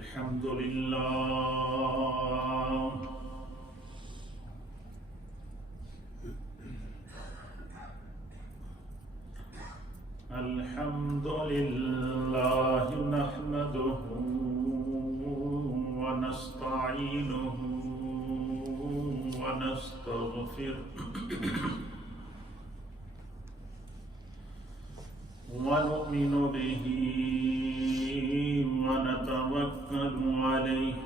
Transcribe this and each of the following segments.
الحمد لله الحمد لله نحمده ونستعينه ونستغفره ونؤمن به ونتوكل عليه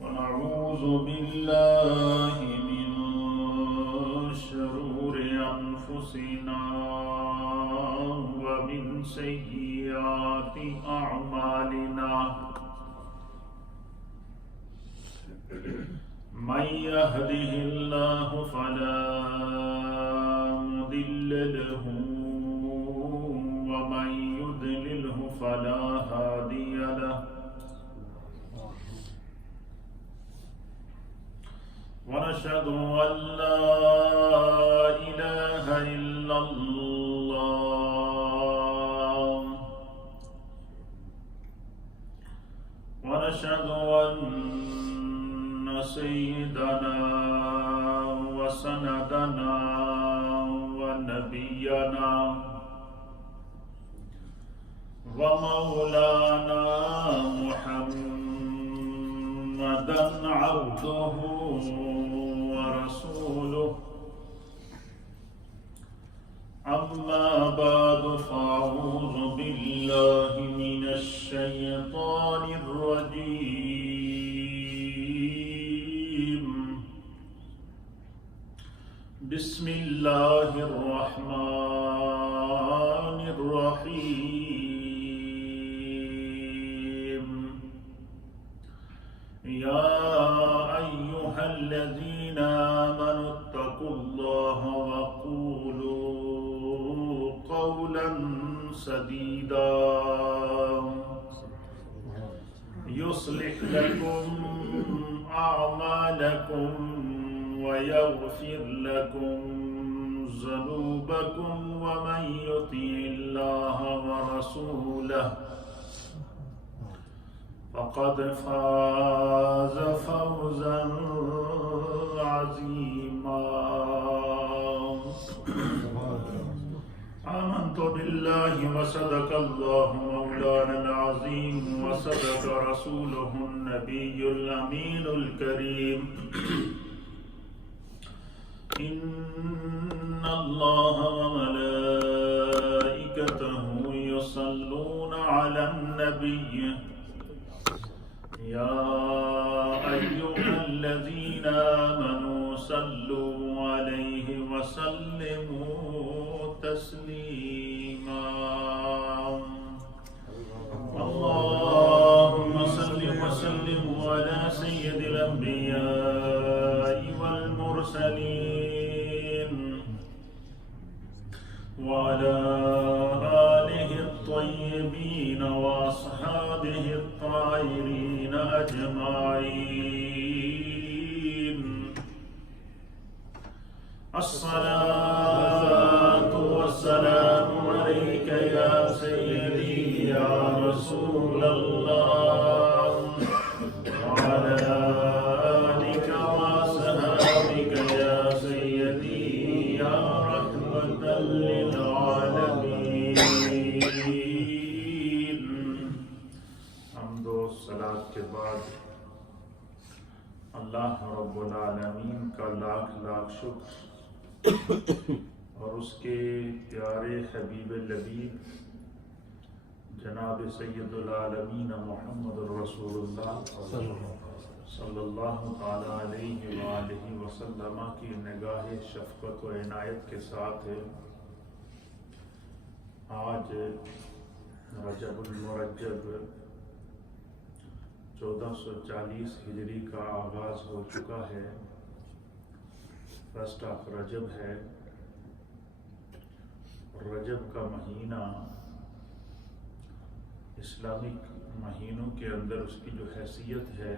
ونعوذ بالله من شرور أنفسنا ومن سيئات أعمالنا من يهده الله فلا مضل له ومن يضلله فلا هادي له ونشهد أن لا إله إلا الله ونشهد أن سيدنا وسندنا ونبينا ومولانا محمدا عبده ورسوله أما بعد فأعوذ بالله من الشيطان الرجيم بسم الله الرحمن الرحيم يا أيها الذين آمنوا اتقوا الله وقولوا قولا سديدا يصلح لكم أعمالكم ويغفر لكم ذنوبكم ومن يطع الله ورسوله فقد فاز فوزا عظيما آمنت بالله وصدق الله مولانا العظيم وصدق رسوله النبي الأمين الكريم إن الله وملائكته يصلون على النبي يا أيها الذين آمنوا صلوا عليه وسلموا تسليما اللهم صل وسلم على سيد الأنبياء والمرسلين وعلى آله الطيبين وأصحابه الطاهرين أجمعين الصلاة والسلام عليك يا سيدي يا رسول الله وعلى آلك وأصحابك يا سيدي يا رحمة للعالمين حمد و صلاة کے بعد اللہ رب العالمین کا لاکھ لاکھ شکر اور اس کے پیارے حبیب لبیب جناب سید العالمین محمد رسول اللہ صلی اللہ تعالی علیہ وآلہ وسلم کی نگاہ شفقت و عنایت کے ساتھ آج رجب المرجب 1440 ہجری کا آغاز ہو چکا ہے. فرسٹ آف رجب ہے. رجب کا مہینہ اسلامک مہینوں کے اندر اس کی جو حیثیت ہے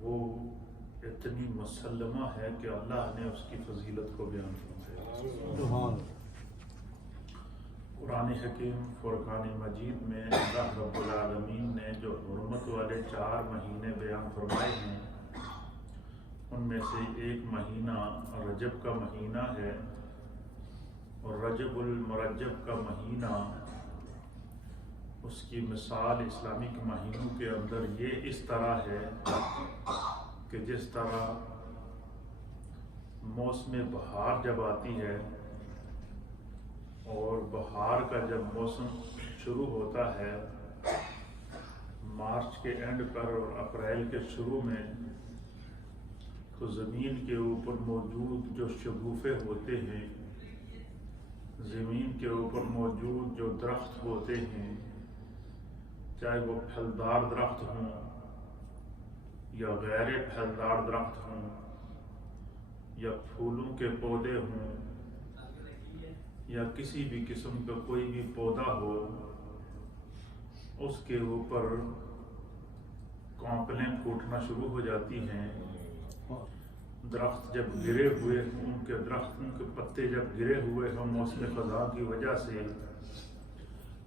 وہ اتنی مسلمہ ہے کہ اللہ نے اس کی فضیلت کو بیان فرمایا. قرآن حکیم فرقان مجید میں اللہ رب العالمین نے جو حرمت والے 4 مہینے بیان فرمائے ہیں، ان میں سے ایک مہینہ رجب کا مہینہ ہے، اور رجب المرجب کا مہینہ اس کی مثال اسلامک مہینوں کے اندر یہ اس طرح ہے کہ جس طرح موسم بہار جب آتی ہے اور بہار کا جب موسم شروع ہوتا ہے مارچ کے اینڈ پر اور اپریل کے شروع میں، تو زمین کے اوپر موجود جو شگوفے ہوتے ہیں، زمین کے اوپر موجود جو درخت ہوتے ہیں، چاہے وہ پھلدار درخت ہوں یا غیر پھلدار درخت ہوں یا پھولوں کے پودے ہوں یا کسی بھی قسم کا کوئی بھی پودا ہو، اس کے اوپر کونپلیں پھوٹنا شروع ہو جاتی ہیں۔ درخت جب گرے ہوئے ہوں، ان کے درختوں کے پتے جب گرے ہوئے ہوں موسم خزاں کی وجہ سے،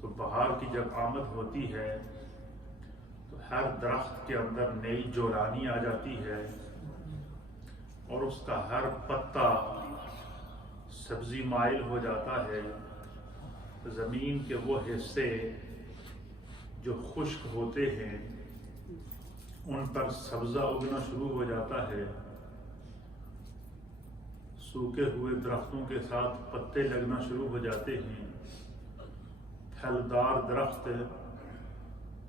تو بہار کی جب آمد ہوتی ہے تو ہر درخت کے اندر نئی جولانی آ جاتی ہے اور اس کا ہر پتا سبزی مائل ہو جاتا ہے۔ زمین کے وہ حصے جو خشک ہوتے ہیں ان پر سبزہ اگنا شروع ہو جاتا ہے، سوکھے ہوئے درختوں کے ساتھ پتے لگنا شروع ہو جاتے ہیں، پھلدار درخت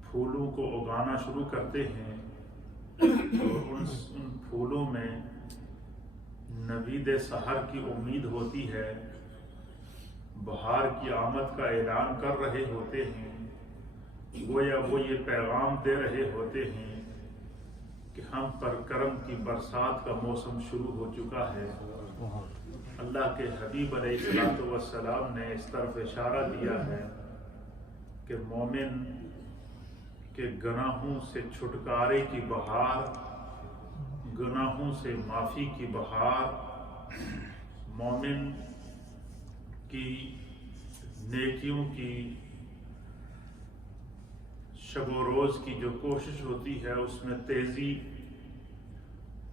پھولوں کو اگانا شروع کرتے ہیں، اور ان پھولوں میں نوید سحر کی امید ہوتی ہے، بہار کی آمد کا اعلان کر رہے ہوتے ہیں، گویا وہ یہ پیغام دے رہے ہوتے ہیں کہ ہم پر کرم کی برسات کا موسم شروع ہو چکا ہے۔ اللہ کے حبیب علیہ السلام نے اس طرف اشارہ دیا ہے کہ مومن کے گناہوں سے چھٹکارے کی بہار، گناہوں سے معافی کی بہار، مومن کی نیکیوں کی شب و روز کی جو کوشش ہوتی ہے اس میں تیزی،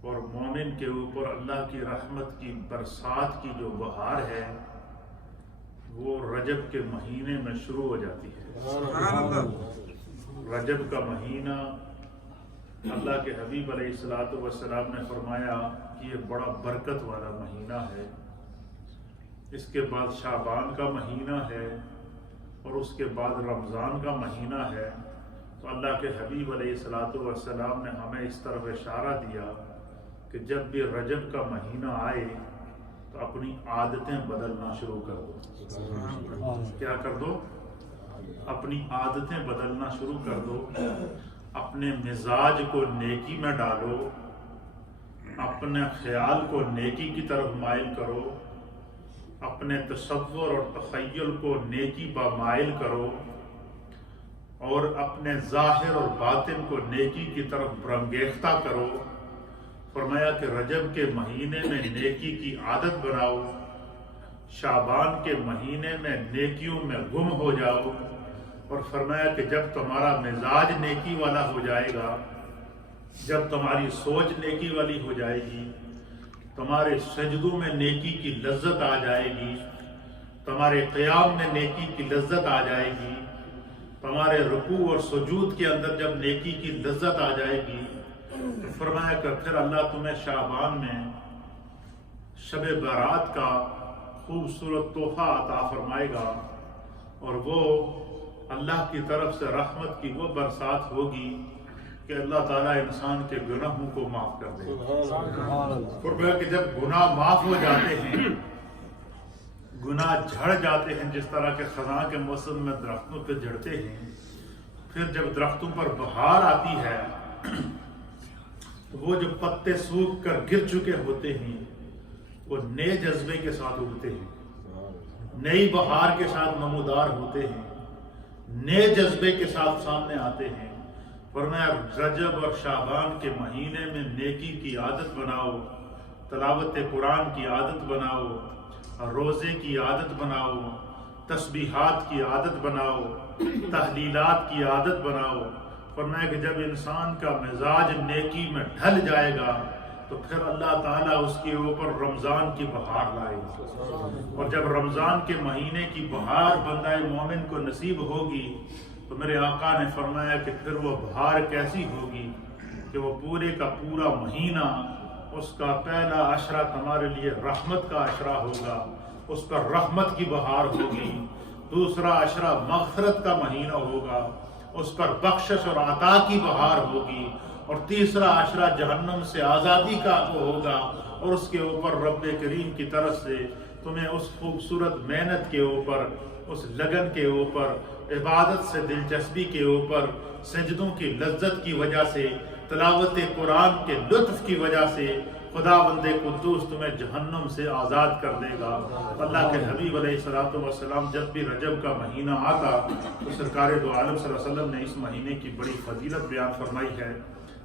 اور مومن کے اوپر اللہ کی رحمت کی برسات کی جو بہار ہے وہ رجب کے مہینے میں شروع ہو جاتی ہے۔ رجب کا مہینہ اللہ کے حبیب علیہ السلام نے فرمایا کہ یہ بڑا برکت والا مہینہ ہے۔ اس کے بعد شعبان کا مہینہ ہے اور اس کے بعد رمضان کا مہینہ ہے۔ تو اللہ کے حبیب علیہ السلام نے ہمیں اس طرف اشارہ دیا کہ جب بھی رجب کا مہینہ آئے تو اپنی عادتیں بدلنا شروع کر دو۔ کیا کر دو؟ اپنی عادتیں بدلنا شروع کر دو، اپنے مزاج کو نیکی میں ڈالو، اپنے خیال کو نیکی کی طرف مائل کرو، اپنے تصور اور تخیل کو نیکی با مائل کرو، اور اپنے ظاہر اور باطن کو نیکی کی طرف برانگیختہ کرو۔ فرمایا کہ رجب کے مہینے میں نیکی کی عادت بناؤ، شعبان کے مہینے میں نیکیوں میں گم ہو جاؤ، اور فرمایا کہ جب تمہارا مزاج نیکی والا ہو جائے گا، جب تمہاری سوچ نیکی والی ہو جائے گی، تمہارے سجدوں میں نیکی کی لذت آ جائے گی، تمہارے قیام میں نیکی کی لذت آ جائے گی، تمہارے رکوع اور سجود کے اندر جب نیکی کی لذت آ جائے گی، تو فرمایا کہ پھر اللہ تمہیں شعبان میں شب برات کا خوبصورت تحفہ عطا فرمائے گا، اور وہ اللہ کی طرف سے رحمت کی وہ برسات ہوگی کہ اللہ تعالیٰ انسان کے گناہوں کو معاف کر دے گا۔ فرمایا کہ جب گناہ معاف ہو جاتے ہیں، گناہ جھڑ جاتے ہیں، جس طرح کے خزاں کے موسم میں درختوں پہ جھڑتے ہیں، پھر جب درختوں پر بہار آتی ہے تو وہ جو پتے سوکھ کر گر چکے ہوتے ہیں وہ نئے جذبے کے ساتھ اگتے ہیں، نئی بہار کے ساتھ نمودار ہوتے ہیں، نئے جذبے کے ساتھ سامنے آتے ہیں۔ فرمایا رجب اور شعبان کے مہینے میں نیکی کی عادت بناؤ، تلاوت قرآن کی عادت بناؤ، روزے کی عادت بناؤ، تسبیحات کی عادت بناؤ، تحلیلات کی عادت بناؤ۔ فرمایا کہ جب انسان کا مزاج نیکی میں ڈھل جائے گا تو پھر اللہ تعالیٰ اس کے اوپر رمضان کی بہار لائے گا، اور جب رمضان کے مہینے کی بہار بندہ مومن کو نصیب ہوگی تو میرے آقا نے فرمایا کہ پھر وہ بہار کیسی ہوگی کہ وہ پورے کا پورا مہینہ، اس کا پہلا عشرہ تمہارے لیے رحمت کا عشرہ ہوگا، اس پر رحمت کی بہار ہوگی، دوسرا عشرہ مغفرت کا مہینہ ہوگا، اس پر بخشش اور عطا کی بہار ہوگی، اور تیسرا عشرہ جہنم سے آزادی کا ہوگا، اور اس کے اوپر رب کریم کی طرف سے تمہیں اس خوبصورت محنت کے اوپر، اس لگن کے اوپر، عبادت سے دلچسپی کے اوپر، سجدوں کی لذت کی وجہ سے، تلاوت قرآن کے لطف کی وجہ سے خدا بند قدوس تمہیں جہنم سے آزاد کر دے گا۔ اللہ کے حبیب علیہ الصلوۃ والسلام جب بھی رجب کا مہینہ آتا تو سرکار دو عالم صلی اللہ علیہ وسلم نے اس مہینے کی بڑی فضیلت بیان فرمائی ہے۔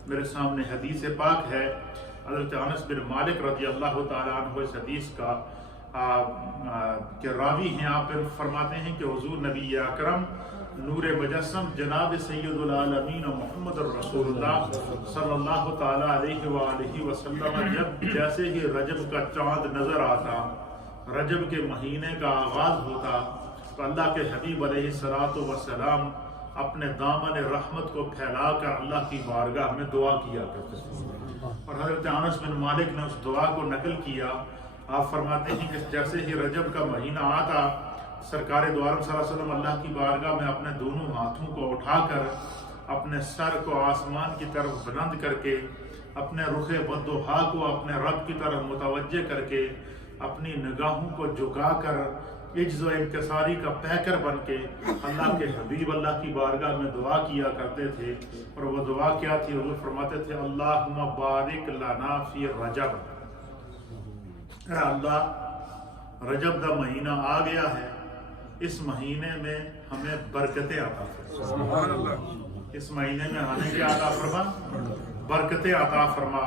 میرے سامنے حدیث پاک ہے، حضرت انس بن مالک رضی اللہ تعالیٰ عنہ اس حدیث کا کہ راوی ہیں، آپ فرماتے ہیں کہ حضور نبی اکرم نور مجسم جناب سید العالمین محمد الرسول اللہ صلی اللہ تعالیٰ علیہ وآلہ وسلم جب جیسے ہی رجب کا چاند نظر آتا، رجب کے مہینے کا آغاز ہوتا، تو اللہ کے حبیب علیہ الصلوۃ والسلام اپنے دامن رحمت کو پھیلا کر اللہ کی بارگاہ میں دعا کیا کرتے تھے، اور حضرت انس بن مالک نے اس دعا کو نقل کیا۔ آپ فرماتے ہیں کہ جیسے ہی رجب کا مہینہ آتا، سرکار دو عالم صلی اللہ علیہ وسلم اللہ کی بارگاہ میں اپنے دونوں ہاتھوں کو اٹھا کر اپنے سر کو آسمان کی طرف بلند کر کے، اپنے رخ بدوحا کو اپنے رب کی طرف متوجہ کر کے، اپنی نگاہوں کو جھکا کر عجز و انکساری کا پیکر بن کے اللہ کے حبیب اللہ کی بارگاہ میں دعا کیا کرتے تھے۔ اور وہ دعا کیا تھی؟ حضور فرماتے تھے اللہم بارک لنا فی رجب، اے اللہ رجب کا مہینہ آ گیا ہے، اس مہینے میں ہمیں برکتیں عطا فرما، اس مہینے میں ہمیں کیا عطا فرما؟ برکتیں عطا فرما۔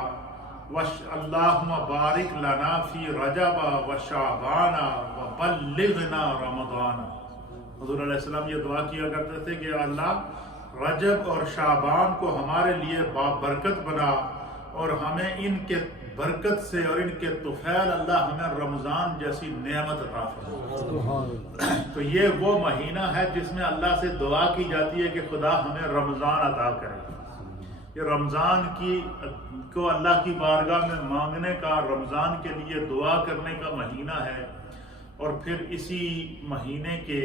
اللہم بارک لنا فی رجب و شعبان و بلغنا رمضان۔ حضور علیہ السلام یہ دعا کیا کرتے تھے کہ اللہ رجب اور شعبان کو ہمارے لیے بابرکت بنا، اور ہمیں ان کے برکت سے اور ان کے طفیل اللہ ہمیں رمضان جیسی نعمت عطا فرما۔ تو یہ وہ مہینہ ہے جس میں اللہ سے دعا کی جاتی ہے کہ خدا ہمیں رمضان عطا کرے۔ یہ رمضان کو اللہ کی بارگاہ میں مانگنے کا، رمضان کے لیے دعا کرنے کا مہینہ ہے۔ اور پھر اسی مہینے کے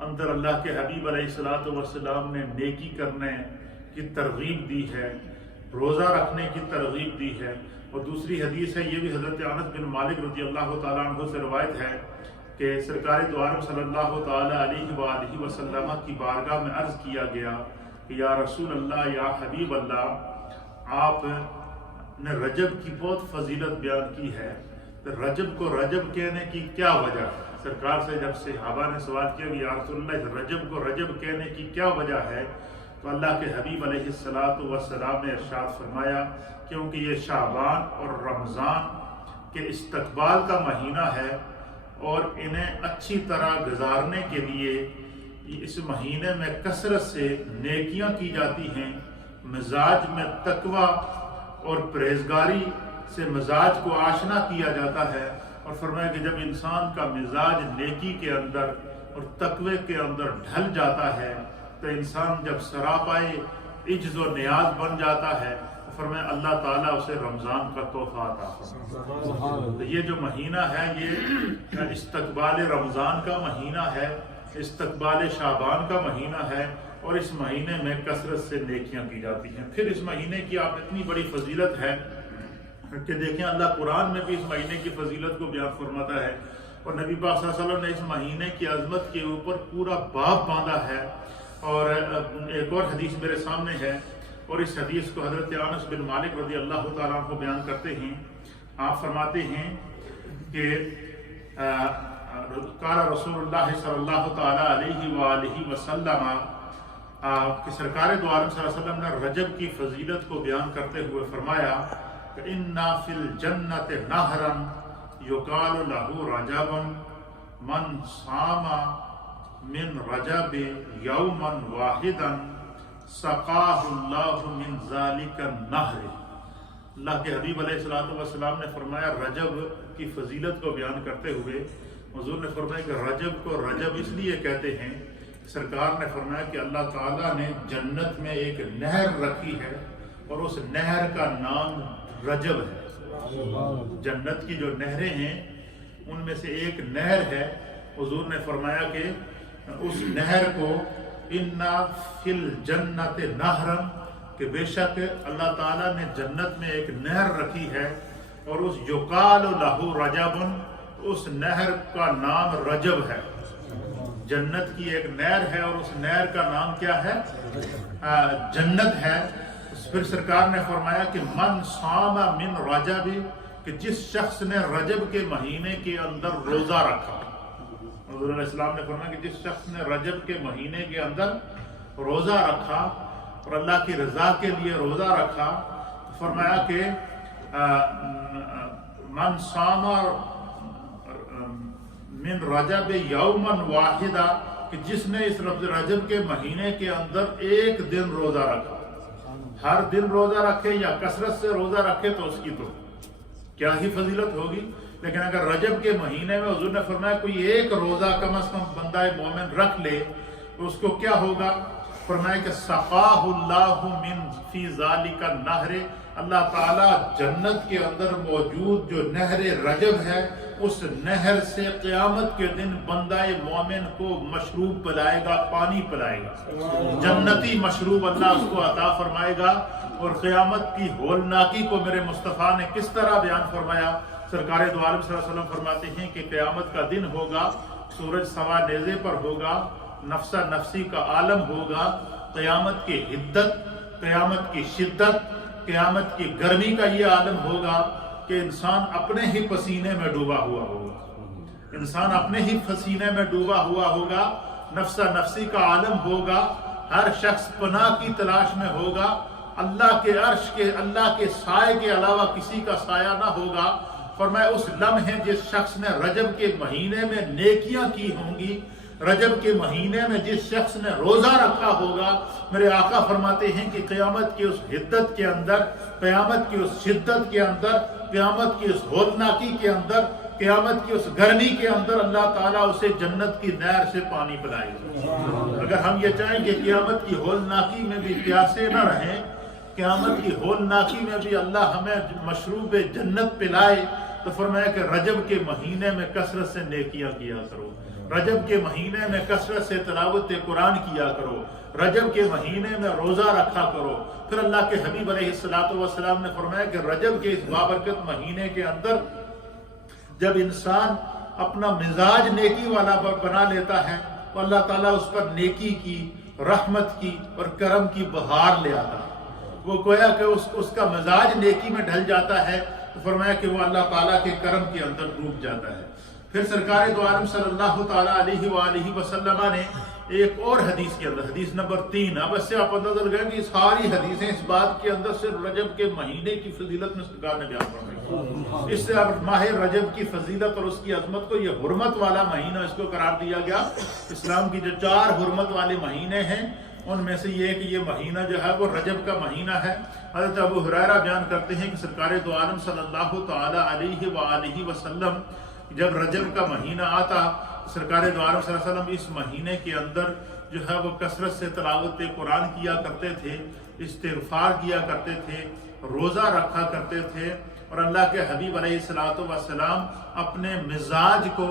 اندر اللہ کے حبیب علیہ الصلوۃ والسلام نے نیکی کرنے کی ترغیب دی ہے، روزہ رکھنے کی ترغیب دی ہے۔ اور دوسری حدیث ہے، یہ بھی حضرت انس بن مالک رضی اللہ تعالیٰ عنہ سے روایت ہے کہ سرکار دو عالم صلی اللہ تعالیٰ علیہ وآلہ وسلم کی بارگاہ میں عرض کیا گیا کہ یا رسول اللہ، یا حبیب اللہ، آپ نے رجب کی بہت فضیلت بیان کی ہے، رجب کو رجب کہنے کی کیا وجہ ہے؟ سرکار سے جب صحابہ نے سوال کیا کہ یا رسول اللہ رجب کو رجب کہنے کی کیا وجہ ہے، تو اللہ کے حبیب علیہ الصلوۃ والسلام نے ارشاد فرمایا کیونکہ یہ شعبان اور رمضان کے استقبال کا مہینہ ہے، اور انہیں اچھی طرح گزارنے کے لیے اس مہینے میں کثرت سے نیکیاں کی جاتی ہیں، مزاج میں تقوی اور پرہیزگاری سے مزاج کو آشنا کیا جاتا ہے۔ اور فرمایا کہ جب انسان کا مزاج نیکی کے اندر اور تقوی کے اندر ڈھل جاتا ہے تو انسان جب سراپائے عجز و نیاز بن جاتا ہے تو فرمایا اللہ تعالیٰ اسے رمضان کا تحفہ عطا فرماتا ہے۔ تو یہ جو مہینہ ہے یہ استقبال رمضان کا مہینہ ہے، استقبال شعبان کا مہینہ ہے، اور اس مہینے میں کثرت سے نیکیاں کی جاتی ہیں۔ پھر اس مہینے کی آپ اتنی بڑی فضیلت ہے کہ دیکھیں اللہ قرآن میں بھی اس مہینے کی فضیلت کو بیان فرماتا ہے، اور نبی پاک صلی اللہ علیہ وسلم نے اس مہینے کی عظمت کے اوپر پورا باب باندھا ہے۔ اور ایک اور حدیث میرے سامنے ہے، اور اس حدیث کو حضرت انس بن مالک رضی اللہ تعالیٰ عنہ بیان کرتے ہیں۔ آپ فرماتے ہیں کہ قال رسول اللہ صلی اللہ تعالیٰ علیہ وآلہ وسلم، کہ سرکار دو عالم صلی اللہ علیہ وسلم نے رجب کی فضیلت کو بیان کرتے ہوئے فرمایا کہ اِنَّا فِي الْجَنَّةِ نَهْرًا يُقَالُ لَهُ رَجَبٌ مَنْ صَامَ من رجب یوما واحدا سقاہ اللہ من ذالک النہر۔ اللہ کے حبیب علیہ الصلوۃ والسلام نے فرمایا، رجب کی فضیلت کو بیان کرتے ہوئے حضور نے فرمایا کہ رجب کو رجب اس لیے کہتے ہیں، سرکار نے فرمایا کہ اللہ تعالیٰ نے جنت میں ایک نہر رکھی ہے اور اس نہر کا نام رجب ہے۔ جنت کی جو نہریں ہیں ان میں سے ایک نہر ہے، حضور نے فرمایا کہ اس نہر کو اِنَّا فِي الْجَنَّةِ نَهْرًا، کہ بے شک اللہ تعالیٰ نے جنت میں ایک نہر رکھی ہے اور اس یقال لہ رجب، اس نہر کا نام رجب ہے۔ جنت کی ایک نہر ہے اور اس نہر کا نام کیا ہے؟ جنت ہے۔ پھر سرکار نے فرمایا کہ من صام من رجب، کہ جس شخص نے رجب کے مہینے کے اندر روزہ رکھا، حضور علیہ السلام نے فرمایا کہ جس شخص نے رجب کے مہینے کے اندر روزہ رکھا اور اللہ کی رضا کے لیے روزہ رکھا، فرمایا کہ من صام من رجب یوما واحدا، کہ جس نے اس رجب کے مہینے کے اندر ایک دن روزہ رکھا، ہر دن روزہ رکھے یا کثرت سے روزہ رکھے تو اس کی تو کیا ہی فضیلت ہوگی، لیکن اگر رجب کے مہینے میں حضور نے فرمایا کوئی ایک روزہ کم از کم بندہ مومن رکھ لے تو اس کو کیا ہوگا؟ فرمایا کہ سقاہ اللہ من فی ذالک النہر، اللہ تعالیٰ جنت کے اندر موجود جو نہر رجب ہے اس نہر سے قیامت کے دن بندہ مومن کو مشروب پلائے گا، پانی پلائے گا، جنتی مشروب اللہ اس کو عطا فرمائے گا۔ اور قیامت کی ہولناکی کو میرے مصطفیٰ نے کس طرح بیان فرمایا؟ سرکار دو عالم صلی اللہ علیہ وسلم فرماتے ہیں کہ قیامت کا دن ہوگا، سورج سوا نیزے پر ہوگا، نفسا نفسی کا عالم ہوگا، قیامت کی حدت، قیامت کی شدت، قیامت کی گرمی کا یہ عالم ہوگا کہ انسان اپنے ہی پسینے میں ڈوبا ہوا ہوگا، انسان اپنے ہی پسینے میں ڈوبا ہوا ہوگا، نفسا نفسی کا عالم ہوگا، ہر شخص پناہ کی تلاش میں ہوگا، اللہ کے عرش کے، اللہ کے سائے کے علاوہ کسی کا سایہ نہ ہوگا۔ فرمایا اس لمحے جس شخص نے رجب کے مہینے میں نیکیاں کی ہوں گی، رجب کے مہینے میں جس شخص نے روزہ رکھا ہوگا، میرے آقا فرماتے ہیں کہ قیامت کی اس حدت کے اندر، قیامت کی اس شدت کے اندر، قیامت کی اس ہولناکی کے اندر، قیامت کی اس گرمی کے اندر اللہ تعالیٰ اسے جنت کی نہر سے پانی پلائے گا۔ اگر ہم یہ چاہیں کہ قیامت کی ہولناکی میں بھی پیاسے نہ رہیں، قیامت کی ہولناکی میں بھی اللہ ہمیں مشروب جنت پلائے، تو فرمایا کہ رجب کے مہینے میں کثرت سے نیکیاں کیا کرو، رجب کے مہینے میں کثرت سے تلاوت قرآن کیا کرو، رجب کے مہینے میں روزہ رکھا کرو۔ پھر اللہ کے حبیب علیہ الصلوۃ والسلام نے فرمایا کہ رجب کے اس بابرکت مہینے کے اندر جب انسان اپنا مزاج نیکی والا بنا لیتا ہے تو اللہ تعالیٰ اس پر نیکی کی، رحمت کی اور کرم کی بہار لے آتا ہے، وہ گویا کہ اس کا مزاج نیکی میں ڈھل جاتا ہے، تو فرمایا کہ وہ اللہ تعالیٰ کے کرم کے اندر ڈوب جاتا ہے۔ پھر سرکار دو عالم صلی اللہ تعالیٰ علیہ وآلہ وسلم نے ایک اور حدیث کے اندر، حدیث نمبر 3، اب اس سے آپ اندازہ لگائیں کہ ساری حدیثیں اس بات کے اندر صرف رجب کے مہینے کی فضیلت میں سرکار نے بیان فرمائی۔ اس سے اب ماہ رجب کی فضیلت اور اس کی عظمت کو، یہ حرمت والا مہینہ اس کو قرار دیا گیا۔ اسلام کی جو 4 حرمت والے مہینے ہیں ان میں سے یہ کہ یہ مہینہ جو ہے وہ رجب کا مہینہ ہے۔ حضرت ابو ہریرہ بیان کرتے ہیں کہ سرکار دو عالم صلی اللہ تعالیٰ علیہ وآلہ وسلم جب رجب کا مہینہ آتا، سرکار دو عالم صلی اللہ علیہ وسلم اس مہینے کے اندر جو ہے وہ کثرت سے تلاوت قرآن کیا کرتے تھے، استغفار کیا کرتے تھے، روزہ رکھا کرتے تھے، اور اللہ کے حبیب علیہ الصلوۃ والسلام اپنے مزاج کو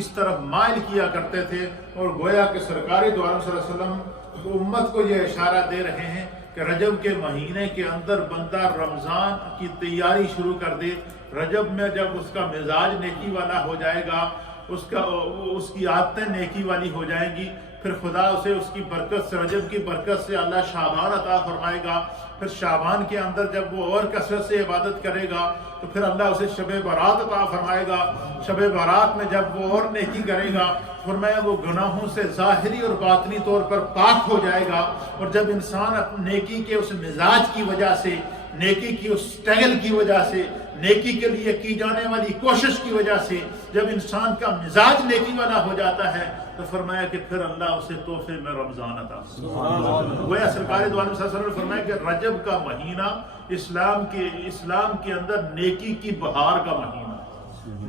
اس طرف مائل کیا کرتے تھے، اور گویا کہ سرکار دو عالم صلی اللہ علیہ وسلم امت کو یہ اشارہ دے رہے ہیں کہ رجب کے مہینے کے اندر بندہ رمضان کی تیاری شروع کر دے۔ رجب میں جب اس کا مزاج نیکی والا ہو جائے گا، اس کی عادتیں نیکی والی ہو جائیں گی، پھر خدا اسے اس کی برکت سے، رجب کی برکت سے اللہ شعبان عطا فرمائے گا۔ پھر شعبان کے اندر جب وہ اور کثرت سے عبادت کرے گا تو پھر اللہ اسے شب برات عطا فرمائے گا۔ شب برات میں جب وہ اور نیکی کرے گا، فرمایا وہ گناہوں سے ظاہری اور باطنی طور پر پاک ہو جائے گا۔ اور جب انسان نیکی کے اس مزاج کی وجہ سے، نیکی کی اس سٹائل کی وجہ سے، نیکی کے لیے کی جانے والی کوشش کی وجہ سے جب انسان کا مزاج نیکی والا ہو جاتا ہے تو فرمایا کہ پھر اللہ اسے تحفے میں رمضان عطا فرماتا ہے۔ گویا سرکار دو عالم صلی اللہ علیہ وسلم نے فرمایا کہ رجب کا مہینہ اسلام کے اندر نیکی کی بہار کا مہینہ،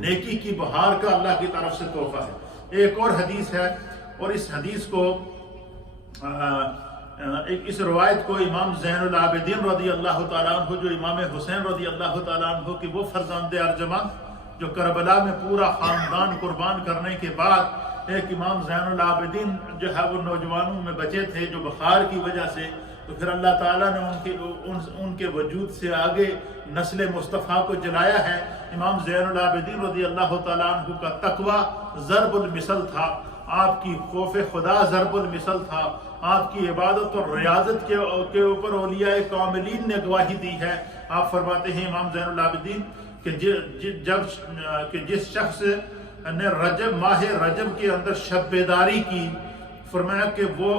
نیکی کی بہار کا اللہ کی طرف سے تحفہ ہے۔ ایک اور حدیث ہے، اور اس حدیث کو اس روایت کو امام زین العابدین رضی اللہ تعالیٰ عنہ، جو امام حسین رضی اللہ تعالیٰ عنہ کی وہ فرزند ارجمہ جو کربلا میں پورا خاندان قربان کرنے کے بعد ایک امام زین العابدین جو ہے وہ نوجوانوں میں بچے تھے جو بخار کی وجہ سے، تو پھر اللہ تعالیٰ نے ان کے وجود سے آگے نسل مصطفیٰ کو جلایا ہے۔ امام زین العابدین رضی اللہ تعالیٰ عنہ کا تقوی ضرب المثل تھا، آپ کی خوف خدا ضرب المثل تھا، آپ کی عبادت اور ریاضت کے اوپر اولیاء کاملین نے گواہی دی ہے۔ آپ فرماتے ہیں امام زین العابدین کہ جس شخص نے ماہ رجب کے اندر شب بیداری کی، فرمایا کہ وہ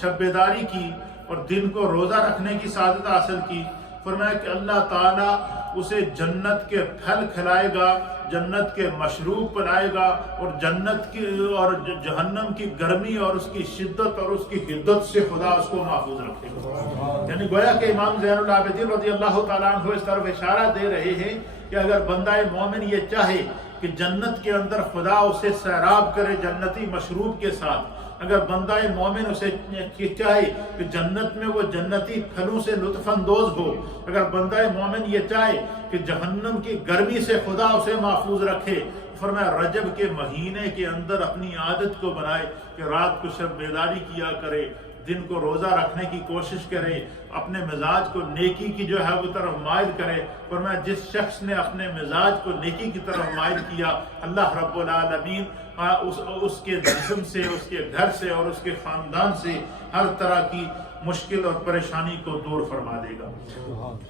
شب بیداری کی اور دن کو روزہ رکھنے کی سعادت حاصل کی، فرمایا کہ اللہ تعالیٰ اسے جنت کے پھل کھلائے گا، جنت کے مشروب پلائے گا، اور جنت کی اور جہنم کی گرمی اور اس کی شدت اور اس کی حدت سے خدا اس کو محفوظ رکھے گا۔ یعنی گویا کہ امام زین العابدین رضی اللہ تعالیٰ عنہ اس طرف اشارہ دے رہے ہیں کہ اگر بندہ مومن یہ چاہے کہ جنت کے اندر خدا اسے سیراب کرے جنتی مشروب کے ساتھ، اگر بندہ مومن اسے چاہے کہ جنت میں وہ جنتی پھلوں سے لطف اندوز ہو، اگر بندہ مومن یہ چاہے کہ جہنم کی گرمی سے خدا اسے محفوظ رکھے، فرمایا رجب کے مہینے کے اندر اپنی عادت کو بنائے کہ رات کو شب بیداری کیا کرے، دن کو روزہ رکھنے کی کوشش کرے، اپنے مزاج کو نیکی کی جو ہے وہ طرف مائل کرے۔ فرمایا جس شخص نے اپنے مزاج کو نیکی کی طرف مائل کیا، اللہ رب العالمین اس کے جسم سے، اس کے گھر سے اور اس کے خاندان سے ہر طرح کی مشکل اور پریشانی کو دور فرما دے گا۔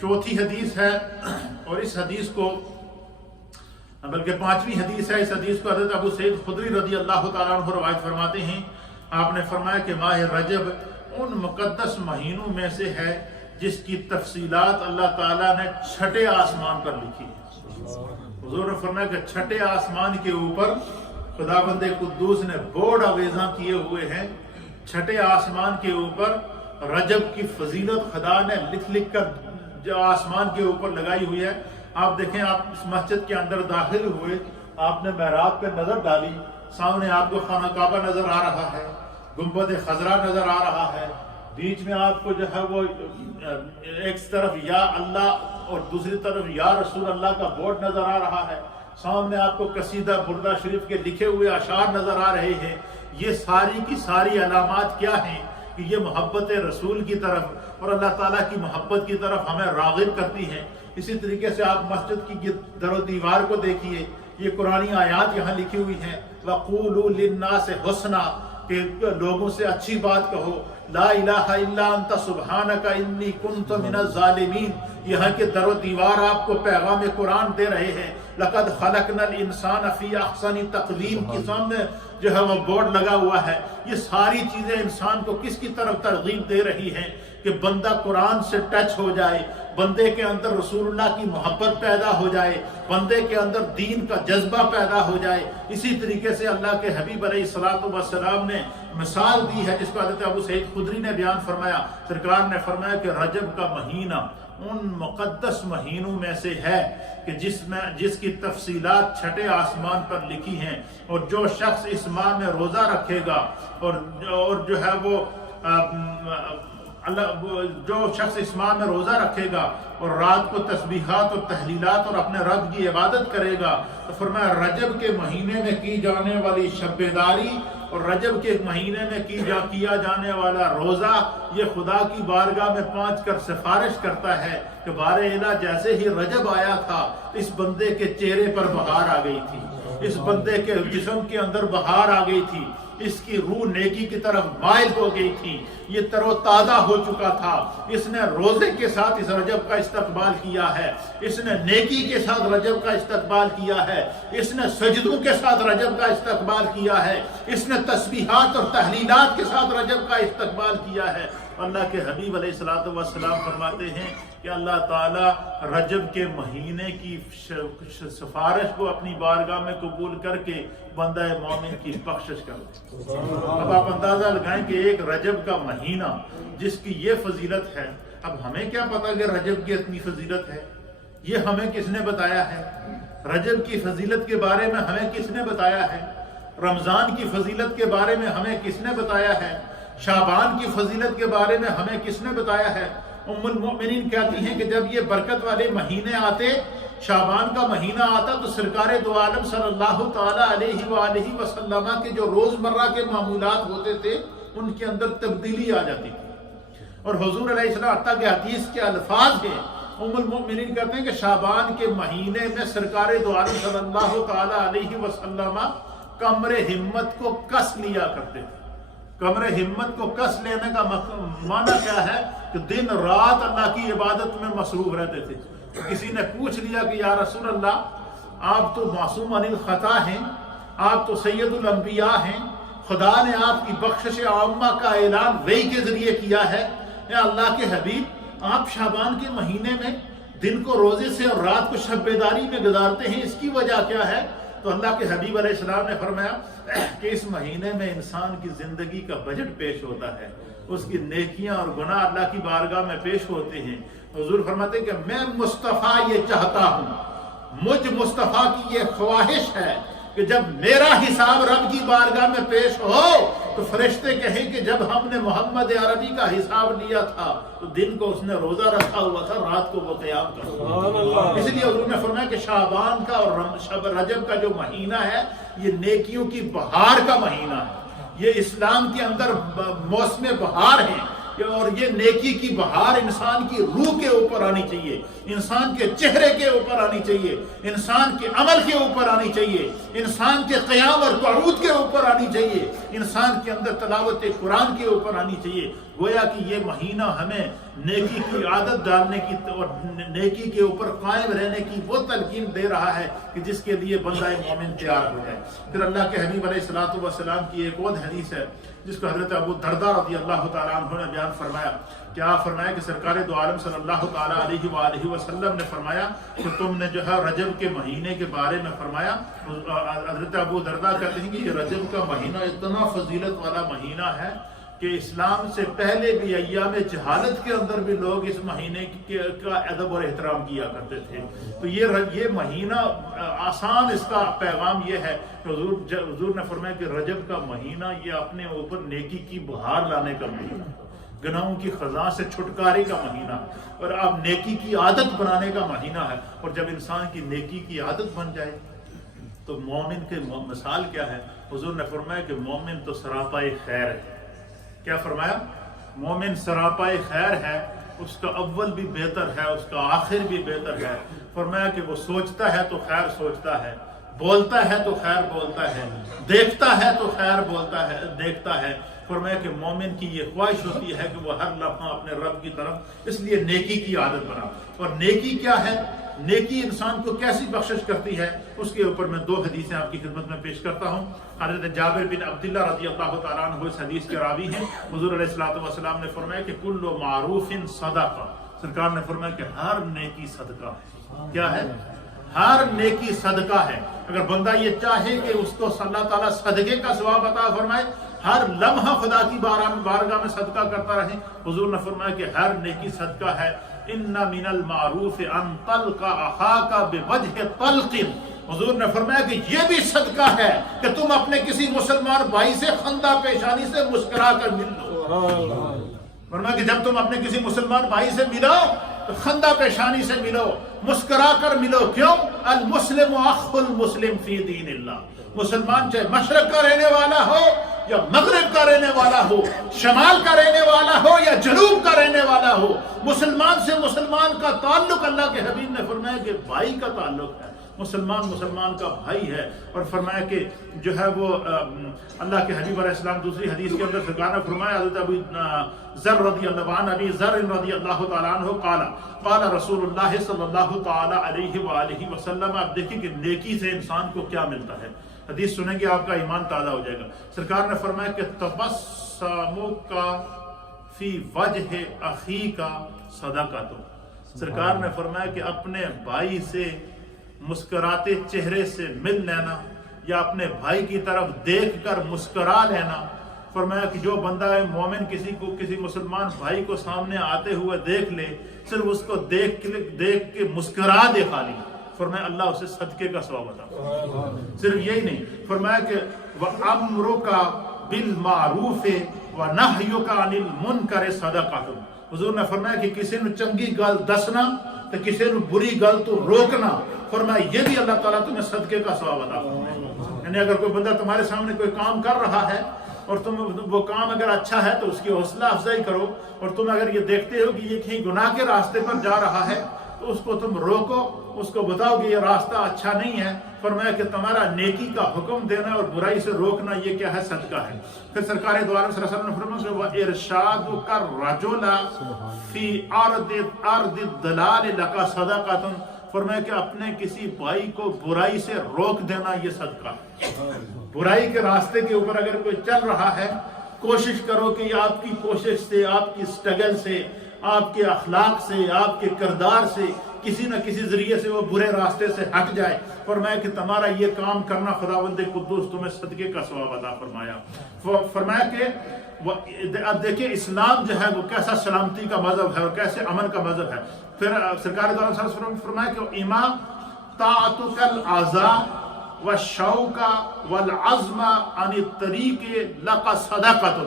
چوتھی حدیث ہے، اور اس حدیث کو بلکہ پانچویں حدیث ہے، اس حدیث کو حضرت ابو سعید خدری رضی اللہ تعالیٰ عنہ روایت فرماتے ہیں، آپ نے فرمایا کہ ماہ رجب ان مقدس مہینوں میں سے ہے جس کی تفصیلات اللہ تعالیٰ نے چھٹے آسمان پر لکھی ہے۔ حضور نے فرمایا کہ چھٹے آسمان کے اوپر خداوند قدوس نے بورڈ آویزاں کیے ہوئے ہیں، چھٹے آسمان کے اوپر رجب کی فضیلت خدا نے لکھ کر جو آسمان کے اوپر لگائی ہوئی ہے۔ آپ دیکھیں، آپ اس مسجد کے اندر داخل ہوئے، آپ نے محراب پہ نظر ڈالی، سامنے آپ کو خانہ کعبہ نظر آ رہا ہے، گنبد خضرا نظر آ رہا ہے، بیچ میں آپ کو جو ہے وہ ایک طرف یا اللہ اور دوسری طرف یا رسول اللہ کا بورڈ نظر آ رہا ہے، سامنے آپ کو قصیدہ بردہ شریف کے لکھے ہوئے اشعار نظر آ رہے ہیں۔ یہ ساری کی ساری علامات کیا ہیں کہ یہ محبت رسول کی طرف اور اللہ تعالیٰ کی محبت کی طرف ہمیں راغب کرتی ہیں۔ اسی طریقے سے آپ مسجد کی در و دیوار کو دیکھیے، یہ قرآنی آیات یہاں لکھی ہوئی ہیں، وَقُولُوا لِلنَّاسِ حُسْنًا، کہ لوگوں سے اچھی بات کہو، لا الہ الا انت سبحانک انی کنت من الظالمین۔ یہاں کے در و دیوار آپ کو پیغام قرآن دے رہے ہیں، لقد خلقنا الانسان فی احسن تقویم کے سامنے جو ہے وہ بورڈ لگا ہوا ہے۔ یہ ساری چیزیں انسان کو کس کی طرف ترغیب دے رہی ہیں کہ بندہ قرآن سے ٹچ ہو جائے، بندے کے اندر رسول اللہ کی محبت پیدا ہو جائے، بندے کے اندر دین کا جذبہ پیدا ہو جائے۔ اسی طریقے سے اللہ کے حبیب علیہ الصلوۃ والسلام نے مثال دی ہے، جس کو حضرت ابو سعید خدری نے بیان فرمایا، سرکار نے فرمایا کہ رجب کا مہینہ ان مقدس مہینوں میں سے ہے کہ جس کی تفصیلات چھٹے آسمان پر لکھی ہیں، اور جو شخص اس ماہ میں روزہ رکھے گا اور جو ہے وہ جو شخص اس ماہ میں روزہ رکھے گا اور رات کو تسبیحات اور تحلیلات اور اپنے رب کی عبادت کرے گا، تو فرمایا رجب کے مہینے میں کی جانے والی شب بیداری اور رجب کے مہینے میں کیا جانے والا روزہ، یہ خدا کی بارگاہ میں پہنچ کر سفارش کرتا ہے کہ بار الہ جیسے ہی رجب آیا تھا اس بندے کے چہرے پر بہار آ گئی تھی، اس بندے کے جسم کے اندر بہار آ گئی تھی، اس کی روح نیکی کی طرف مائل ہو گئی تھی، یہ تر و تازہ ہو چکا تھا، اس نے روزے کے ساتھ اس رجب کا استقبال کیا ہے، اس نے نیکی کے ساتھ رجب کا استقبال کیا ہے، اس نے سجدوں کے ساتھ رجب کا استقبال کیا ہے، اس نے تسبیحات اور تحلیلات کے ساتھ رجب کا استقبال کیا ہے۔ اللہ کے حبیب علیہ الصلوۃ والسلام فرماتے ہیں کہ اللہ تعالیٰ رجب کے مہینے کی سفارش کو اپنی بارگاہ میں قبول کر کے بندہ مومن کی بخشش کرتے ہیں۔ اب آپ اندازہ لگائیں کہ ایک رجب کا مہینہ جس کی یہ فضیلت ہے، اب ہمیں کیا پتا کہ رجب کی اتنی فضیلت ہے؟ یہ ہمیں کس نے بتایا ہے؟ رجب کی فضیلت کے بارے میں ہمیں کس نے بتایا ہے؟ رمضان کی فضیلت کے بارے میں ہمیں کس نے بتایا ہے؟ شعبان کی فضیلت کے بارے میں ہمیں کس نے بتایا ہے؟ ام المؤمنین کہتی ہیں کہ جب یہ برکت والے مہینے آتے، شعبان کا مہینہ آتا، تو سرکار دو عالم صلی اللہ تعالی علیہ وآلہ وسلم کے جو روزمرہ کے معمولات ہوتے تھے ان کے اندر تبدیلی آ جاتی تھی، اور حضور علیہ السلام حتیٰ کہ حدیث کے الفاظ ہیں، ام المؤمنین کہتے ہیں کہ شعبان کے مہینے میں سرکار دو عالم صلی اللہ تعالی علیہ وسلم کمر ہمت کو کس لیا کرتے تھے۔ کمر ہمت کو کس لینے کا معنی کیا ہے؟ کہ دن رات اللہ کی عبادت میں مصروف رہتے تھے۔ کسی نے پوچھ لیا کہ یا رسول اللہ، آپ تو معصوم عن الخطا ہیں، آپ تو سید الانبیاء ہیں، خدا نے آپ کی بخشش عامہ کا اعلان وحی کے ذریعے کیا ہے، یا اللہ کے حبیب آپ شعبان کے مہینے میں دن کو روزے سے اور رات کو شب بیداری میں گزارتے ہیں، اس کی وجہ کیا ہے؟ تو اللہ کے حبیب علیہ السلام نے فرمایا کہ اس مہینے میں انسان کی زندگی کا بجٹ پیش ہوتا ہے، اس کی نیکیاں اور گناہ اللہ کی بارگاہ میں پیش ہوتے ہیں۔ حضور فرماتے ہیں کہ میں مصطفیٰ یہ چاہتا ہوں، مجھ مصطفیٰ کی یہ خواہش ہے کہ جب میرا حساب رب کی بارگاہ میں پیش ہو تو فرشتے کہیں کہ جب ہم نے محمد عربی کا حساب لیا تھا تو دن کو اس نے روزہ رکھا ہوا تھا، رات کو وہ قیام کرتا۔ اس لیے حضور نے فرمایا کہ شعبان کا اور رجب کا جو مہینہ ہے یہ نیکیوں کی بہار کا مہینہ ہے، یہ اسلام کے اندر موسم بہار ہے، اور یہ نیکی کی بہار انسان کی روح کے اوپر آنی چاہیے، انسان کے چہرے کے اوپر آنی چاہیے، انسان کے عمل کے اوپر آنی چاہیے، انسان کے قیام اور قعود کے اوپر آنی چاہیے، انسان کے اندر تلاوت قرآن کے اوپر آنی چاہیے۔ گویا کہ یہ مہینہ ہمیں نیکی کی عادت ڈالنے کی اور نیکی کے اوپر قائم رہنے کی وہ تلقین دے رہا ہے کہ جس کے لیے بندہ مومن تیار ہو جائے۔ پھر اللہ کے حبیب علیہ الصلوۃ والسلام کی ایک اور حدیث ہے جس کو حضرت ابو درداء رضی اللہ تعالیٰ عنہ نے بیان فرمایا۔ کیا فرمایا کہ سرکار دو عالم صلی اللہ تعالیٰ علیہ وآلہ وسلم نے فرمایا کہ تم نے جو ہے رجب کے مہینے کے بارے میں فرمایا۔ حضرت ابو درداء کہتے ہیں کہ یہ رجب کا مہینہ اتنا فضیلت والا مہینہ ہے کہ اسلام سے پہلے بھی ایام جہالت کے اندر بھی لوگ اس مہینے کا ادب اور احترام کیا کرتے تھے۔ تو یہ مہینہ آسان، اس کا پیغام یہ ہے کہ حضور نے فرمایا کہ رجب کا مہینہ یہ اپنے اوپر نیکی کی بہار لانے کا مہینہ، گناہوں کی خزاں سے چھٹکارے کا مہینہ، اور اب نیکی کی عادت بنانے کا مہینہ ہے۔ اور جب انسان کی نیکی کی عادت بن جائے تو مومن کے مثال کیا ہے؟ حضور نے فرمایا کہ مومن تو سراپائے خیر ہے۔ کیا فرمایا؟ مومن سراپائے خیر ہے، اس کا اول بھی بہتر ہے، اس کا آخر بھی بہتر ہے۔ فرمایا کہ وہ سوچتا ہے تو خیر سوچتا ہے، بولتا ہے تو خیر بولتا ہے، دیکھتا ہے تو خیر بولتا ہے دیکھتا ہے۔ فرمایا کہ مومن کی یہ خواہش ہوتی ہے کہ وہ ہر لمحہ اپنے رب کی طرف، اس لیے نیکی کی عادت بنا۔ اور نیکی کیا ہے؟ نیکی انسان کو کیسی بخشش کرتی ہے، اس کے اوپر میں دو حدیثیں آپ کی خدمت میں پیش کرتا ہوں۔ حضرت جابر بن عبداللہ رضی اللہ تعالیٰ عنہ اس حدیث کے راوی ہیں۔ حضور علیہ الصلوۃ والسلام نے فرمایا کہ کل معروف صدقہ، سرکار نے فرمایا کہ ہر نیکی صدقہ ہے۔ کیا ہے؟ ہر نیکی صدقہ ہے۔ اگر بندہ یہ چاہے کہ اس کو اللہ تعالیٰ صدقے کا ثواب عطا فرمائے، ہر لمحہ خدا کی بارگاہ میں صدقہ کرتا رہے، حضور نے فرمایا کہ ہر نیکی صدقہ ہے۔ ان من المعروف ان تلقى اخاك بوجه طلق، حضور نے فرمایا کہ یہ بھی صدقہ ہے کہ تم اپنے کسی مسلمان بھائی سے خندہ پیشانی سے مسکرا کر مل لو۔ فرمایا کہ جب تم اپنے کسی مسلمان بھائی سے ملو تو خندہ پیشانی سے ملو، مسکرا کر ملو۔ کیوں؟ المسلم اخو المسلم فی دین اللہ، مسلمان چاہے مشرق کا رہنے والا ہو یا مغرب کا رہنے والا ہو، شمال کا رہنے والا ہو یا جنوب کا رہنے والا ہو، مسلمان سے مسلمان کا تعلق اللہ کے حبیب نے فرمایا کہ بھائی کا تعلق ہے۔ مسلمان کا بھائی ہے. اور فرمایا کہ جو ہے وہ اللہ کے حبیب علیہ السلام دوسری حدیث کے اندر سرکار نے فرمایا، حضرت ابو ذر رضی اللہ عنہ، ابی ذر رضی اللہ تعالیٰ عنہ قال رسول اللہ صلی اللہ تعالیٰ علیہ وآلہ وسلم. آپ دیکھیں کہ نیکی سے انسان کو کیا ملتا ہے. حدیث سنیں گے آپ کا ایمان تازہ ہو جائے گا. سرکار نے فرمایا کہ تبسمک فی وجہ اخیک صدقۃ. سرکار نے فرمایا کہ اپنے بھائی سے مسکراتے چہرے سے مل لینا یا اپنے بھائی کی طرف دیکھ کر مسکرا لینا. فرمایا کہ جو بندہ مومن کسی مسلمان بھائی کو سامنے آتے ہوئے دیکھ لے، صرف اس کو دیکھ کے مسکرا دے خالی، فرمایا اللہ اسے صدقے کا ثواب عطا. صرف یہی نہیں، فرمایا کہ وَأَمْرُكَ بِالْمَعْرُوفِ وَنَهْيُكَ عَنِ الْمُنْكَرِ صَدَقَةٌ. حضور نے فرمایا کہ کسی نے چنگی گل دسنا تو کسی نے بری گل تو روکنا، فرمایا یہ بھی اللہ تعالیٰ تمہیں صدقے کا ثواب عطا فرمائے. یعنی اگر کوئی بندہ تمہارے سامنے کوئی کام کر رہا ہے اور تم وہ کام اگر اچھا ہے تو اس کی حوصلہ افزائی کرو، اور تم اگر یہ دیکھتے ہو کہ یہ کہیں گناہ کے راستے پر جا رہا ہے تو اس کو تم روکو، اس کو بتاؤ کہ یہ راستہ اچھا نہیں ہے. فرمایا کہ تمہارا نیکی کا حکم دینا اور برائی سے روکنا یہ کیا ہے؟ صدقہ ہے. پھر سرکار دو عالم صلی اللہ علیہ وسلم نے فرمایا وَإِرْشَادُكَ الرَّجُلَ فِي أَرْضِ الضَّلَالِ لَكَ صَدَقَةٌ. فرمایا کہ اپنے کسی بھائی کو برائی سے روک دینا یہ صدقہ ہے. برائی کے راستے کے اوپر اگر کوئی چل رہا ہے، کوشش کرو کہ یہ آپ کی کوشش سے، آپ کی سٹرگل سے، آپ کے اخلاق سے، آپ کے کردار سے کسی نہ کسی ذریعے سے وہ برے راستے سے ہٹ جائے. فرمایا کہ تمہارا یہ کام کرنا خداوند قدوس تمہیں صدقے کا ثواب عطا فرمایا. فرمایا کہ اب دیکھیں اسلام جو ہے وہ کیسا سلامتی کا مذہب ہے اور کیسے امن کا مذہب ہے. پھر سرکار دو عالم صلی اللہ علیہ وسلم نے فرمایا کہ امام طاعتک العزا والشوق والعزم عن الطریق لک صدقۃ.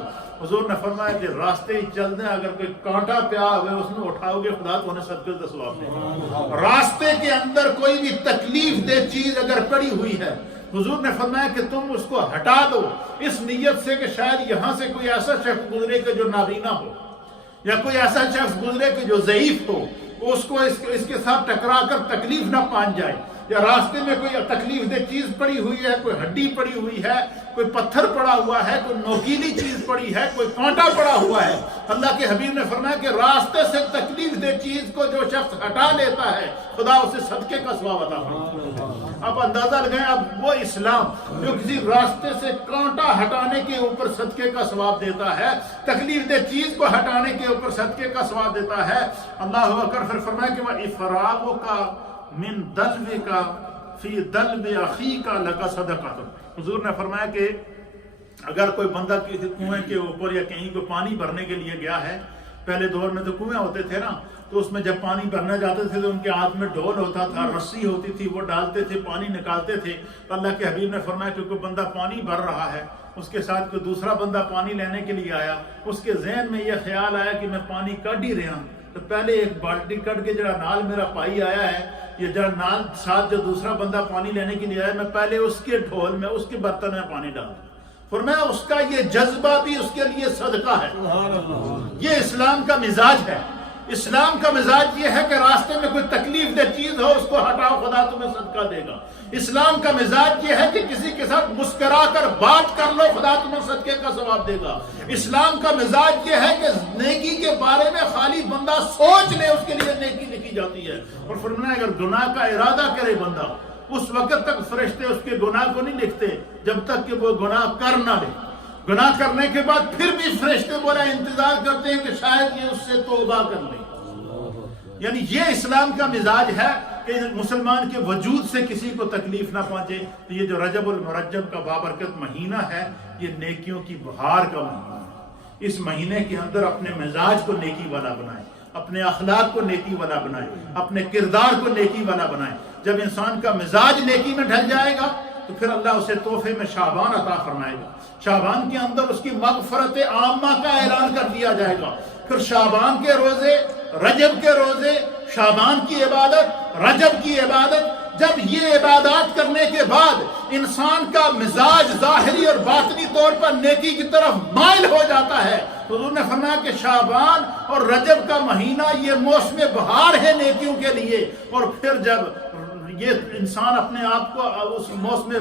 حضور نے فرمایا کہ راستے ہی چل دیں، اگر کوئی کانٹا پیا ہوئے اس میں اٹھاؤ گے خدا تو انہیں صدقے کا ثواب دے گا. راستے کے اندر کوئی بھی تکلیف دہ چیز اگر پڑی ہوئی ہے، حضور نے فرمایا کہ تم اس کو ہٹا دو، اس نیت سے کہ شاید یہاں سے کوئی ایسا شخص گزرے کہ جو نابینا ہو، یا کوئی ایسا شخص گزرے کہ جو ضعیف ہو، اس کو اس کے ساتھ ٹکرا کر تکلیف نہ پہنچ جائے. یا راستے میں کوئی تکلیف دہ چیز پڑی ہوئی ہے، کوئی ہڈی پڑی ہوئی ہے، کوئی پتھر پڑا ہوا ہے، کوئی نوکیلی چیز پڑی ہے، کوئی کانٹا پڑا ہوا ہے. اللہ کے حبیب نے فرمایا کہ راستے سے تکلیف دہ چیز کو جو شخص ہٹا لیتا ہے خدا اسے صدقے کا ثواب عطا فرماتا ہے. اب اندازہ لگائیں، اب وہ اسلام جو کسی راستے سے کانٹا ہٹانے کے اوپر صدقے کا ثواب دیتا ہے، تکلیف دہ چیز کو ہٹانے کے اوپر صدقے کا ثواب دیتا ہے. اللہ اکبر. پھر فرمایا کہ وہ افراغک من دلوک فی دلو اخیک لک صدقۃ. حضور نے فرمایا کہ اگر کوئی بندہ کسی کنویں کے اوپر یا کہیں کو پانی بھرنے کے لیے گیا ہے، پہلے دور میں تو کنویں ہوتے تھے نا، تو اس میں جب پانی بھرنا جاتے تھے تو ان کے ہاتھ میں ڈول ہوتا تھا، رسی ہوتی تھی، وہ ڈالتے تھے، پانی نکالتے تھے. تو اللہ کے حبیب نے فرمایا کہ کوئی بندہ پانی بھر رہا ہے، اس کے ساتھ کوئی دوسرا بندہ پانی لینے کے لیے آیا، اس کے ذہن میں یہ خیال آیا کہ میں پانی کڈ ہی رہا ہوں، تو پہلے ایک بالٹی کڈ کے جڑا نال میرا پائی آیا ہے، یہ جڑا نال ساتھ جو دوسرا بندہ پانی لینے کے لیے آیا، میں پہلے اس کے ڈھول میں، اس کے برتن میں پانی ڈال دوں. فرمایا اس کا یہ جذبہ بھی اس کے لیے صدقہ ہے. یہ اسلام کا مزاج ہے. اسلام کا مزاج یہ ہے کہ راستے میں کوئی تکلیف دہ چیز ہو اس کو ہٹاؤ، خدا تمہیں صدقہ دے گا. اسلام کا مزاج یہ ہے کہ کسی کے ساتھ مسکرا کر بات کر لو، خدا تمہیں صدقے کا ثواب دے گا. اسلام کا مزاج یہ ہے کہ نیکی کے بارے میں خالی بندہ سوچ لے اس کے لیے نیکی لکھی جاتی ہے. اور فرمایا اگر گناہ کا ارادہ کرے بندہ، اس وقت تک فرشتے اس کے گناہ کو نہیں لکھتے جب تک کہ وہ گناہ کر نہ لے. گناہ کرنے کے بعد پھر بھی فرشتے بولا انتظار کرتے ہیں کہ شاید یہ اس سے توبہ کر لے. یعنی یہ اسلام کا مزاج ہے کہ مسلمان کے وجود سے کسی کو تکلیف نہ پہنچے. تو یہ جو رجب المرجب کا بابرکت مہینہ ہے، یہ نیکیوں کی بہار کا مہینہ ہے. اس مہینے کے اندر اپنے مزاج کو نیکی والا بنائیں، اپنے اخلاق کو نیکی والا بنائیں، اپنے کردار کو نیکی والا بنائیں. جب انسان کا مزاج نیکی میں ڈھل جائے گا تو پھر اللہ اسے تحفے میں شعبان عطا فرمائے گا. شعبان کے اندر اس کی مغفرت عامہ کا اعلان کر دیا جائے گا. پھر شعبان کے روزے، رجب کے روزے، شعبان کی عبادت، رجب کی عبادت، جب یہ عبادات کرنے کے بعد انسان کا مزاج ظاہری اور باطنی طور پر نیکی کی طرف مائل ہو جاتا ہے، تو حضور نے فرمایا کہ شعبان اور رجب کا مہینہ یہ موسم بہار ہے نیکیوں کے لیے. اور پھر جب یہ انسان اپنے آپ کو اس موسم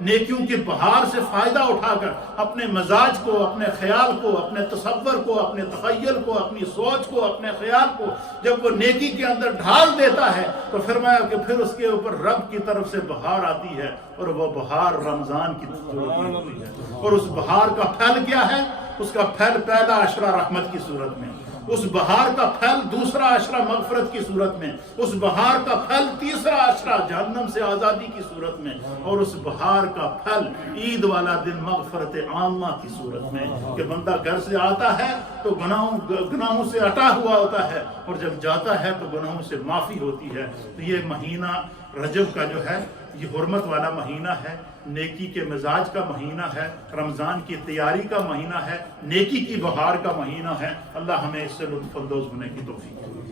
نیکیوں کی بہار سے فائدہ اٹھا کر اپنے مزاج کو، اپنے خیال کو، اپنے تصور کو، اپنے تخیل کو، اپنی سوچ کو، اپنے خیال کو جب وہ نیکی کے اندر ڈھال دیتا ہے تو فرمایا کہ پھر اس کے اوپر رب کی طرف سے بہار آتی ہے، اور وہ بہار رمضان کی صورت میں ہوتی ہے۔ اور اس بہار کا پھل کیا ہے؟ اس کا پھل پہلا عشرہ رحمت کی صورت میں، اس بہار کا پھل دوسرا عشرہ مغفرت کی صورت میں، اس بہار کا پھل تیسرا عشرہ جہنم سے آزادی کی صورت میں، اور اس بہار کا پھل عید والا دن مغفرت عامہ کی صورت میں، کہ بندہ گھر سے آتا ہے تو گناہوں سے اٹا ہوا ہوتا ہے، اور جب جاتا ہے تو گناہوں سے معافی ہوتی ہے۔ تو یہ مہینہ رجب کا جو ہے یہ حرمت والا مہینہ ہے، نیکی کے مزاج کا مہینہ ہے، رمضان کی تیاری کا مہینہ ہے، نیکی کی بہار کا مہینہ ہے۔ اللہ ہمیں اس سے لطف اندوز ہونے کی توفیق دے۔